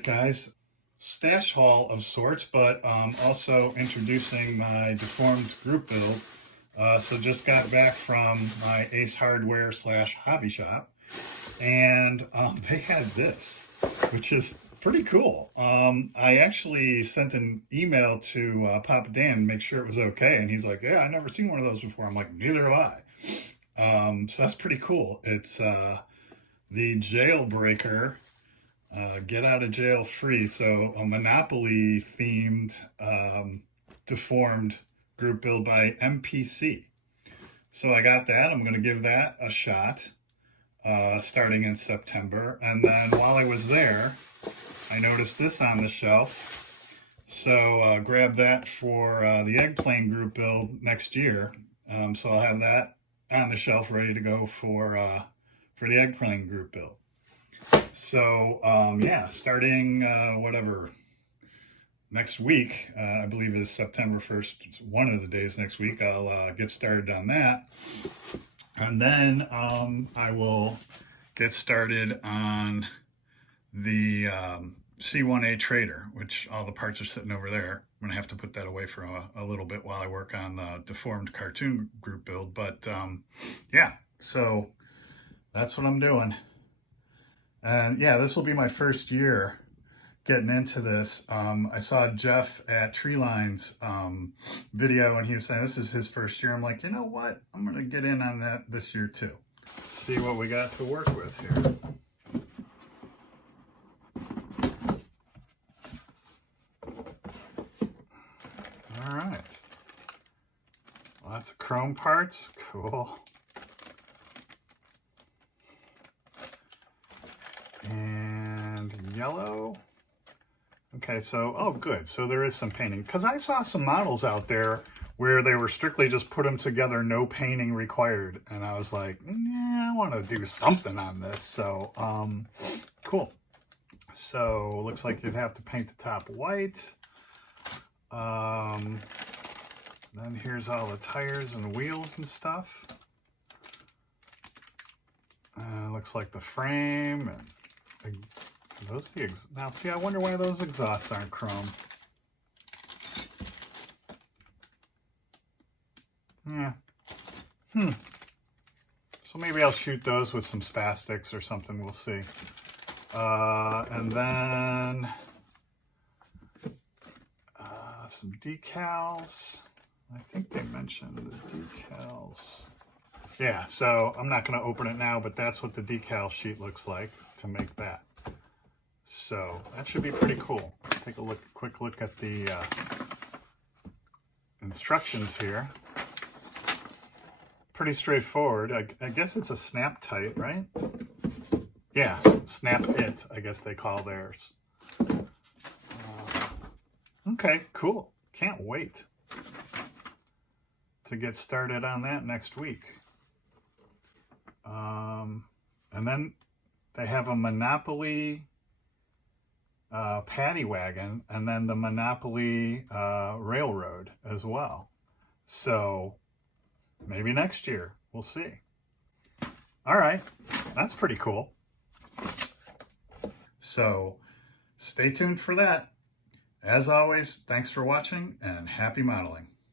right, guys, stash haul of sorts, but also introducing my Deformed Group Build. So just got back from my Ace Hardware / hobby shop, and they had this, which is pretty cool. I actually sent an email to Papa Dan to make sure it was okay, and he's like, yeah, I've never seen one of those before. I'm like, neither have I. So that's pretty cool. It's the Jailbreaker, get out of jail free. So a Monopoly themed Deformed Group Build by MPC. So I got that. I'm going to give that a shot starting in September. And then while I was there, I noticed this on the shelf. So grab that for the Eggplane Group Build next year. So I'll have that on the shelf ready to go for the Eggplane Group Build. So yeah, starting whatever next week, I believe is September 1st, one of the days next week, I'll get started on that. And then I will get started on the C1A Trader, which all the parts are sitting over there. I'm going to have to put that away for a little bit while I work on the Deformed Cartoon Group Build. But yeah, so that's what I'm doing. And yeah, this will be my first year getting into this. I saw Jeff at Treeline's video, and he was saying this is his first year. I'm like, you know what? I'm going to get in on that this year too. See what we got to work with here. All right. Lots of chrome parts. Cool. And yellow. Okay, so, oh good, so there is some painting. Because I saw some models out there where they were strictly just put them together, no painting required. And I was like, yeah, I want to do something on this. So, cool. So, looks like you'd have to paint the top white. Then here's all the tires and wheels and stuff. Looks like the frame and those now see, I wonder why those exhausts aren't chrome. Yeah. So maybe I'll shoot those with some spastics or something. We'll see. And then some decals. I think they mentioned the decals. Yeah, so I'm not going to open it now, but that's what the decal sheet looks like to make that. So that should be pretty cool. Take a quick look at the instructions here. Pretty straightforward. I guess it's a snap tight, right? Yeah, snap it, I guess they call theirs. Okay, cool. Can't wait to get started on that next week. And then they have a Monopoly paddy wagon, and then the Monopoly railroad as well. So maybe next year, we'll see. All right, that's pretty cool. So stay tuned for that. As always, thanks for watching and happy modeling.